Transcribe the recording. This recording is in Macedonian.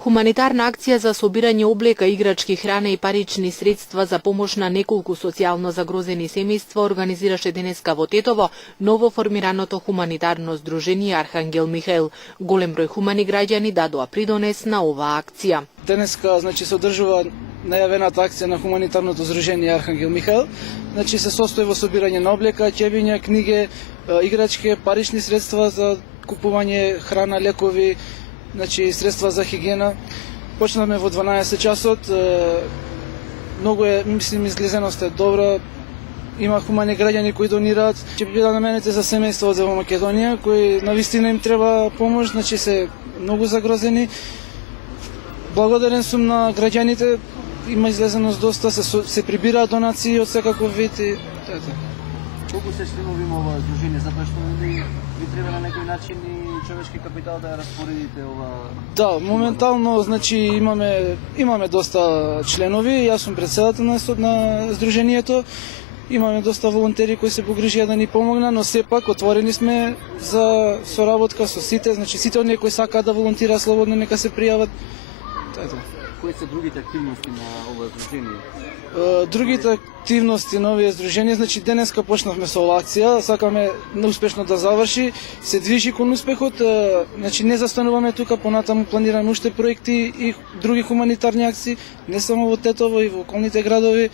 Хуманитарна акција за собирање облека, играчки, храна и парични средства за помош на неколку социјално загрозени семејства организираше денеска во Тетово ново формираното хуманитарно здружение Архангел Михаил. Голем број хумани граѓани дадоа придонес на оваа акција. Денеска се одржува најавената акција на хуманитарното здружение Архангел Михаил. Се состои во собирање на облека, ќебиња, книги, играчки, парични средства за купување храна, лекови, средства за хигиена. Почнавме во 12 часот. Многу изглезеност е добра. Има хумани граѓани кои донираат. Ќе бидат наменети за семејства од Македонија кои навистина им треба помош, се многу загрозени. Благодарен сум на граѓаните. Има излезеност доста, се прибираат донации од секаков вид и Колку се членови има ова здружение, затоа што ви треба на некој начин и човечки капитал да ја распоредите ова? Да, моментално имаме доста членови, јас сум председател на здружението. Имаме доста волонтери кои се погрижија да ни помогнат, но сепак отворени сме за соработка со сите, сите оние кои сакаат да волонтираат слободно нека се пријават. Кои се другите активности на ова здружение? Другите активности на овие здружение, денеска почнавме со акција, сакаме успешно да заврши, се движи кон успехот, не застануваме тука, понатаму планираме уште проекти и други хуманитарни акции, не само во Тетово и во околните градови.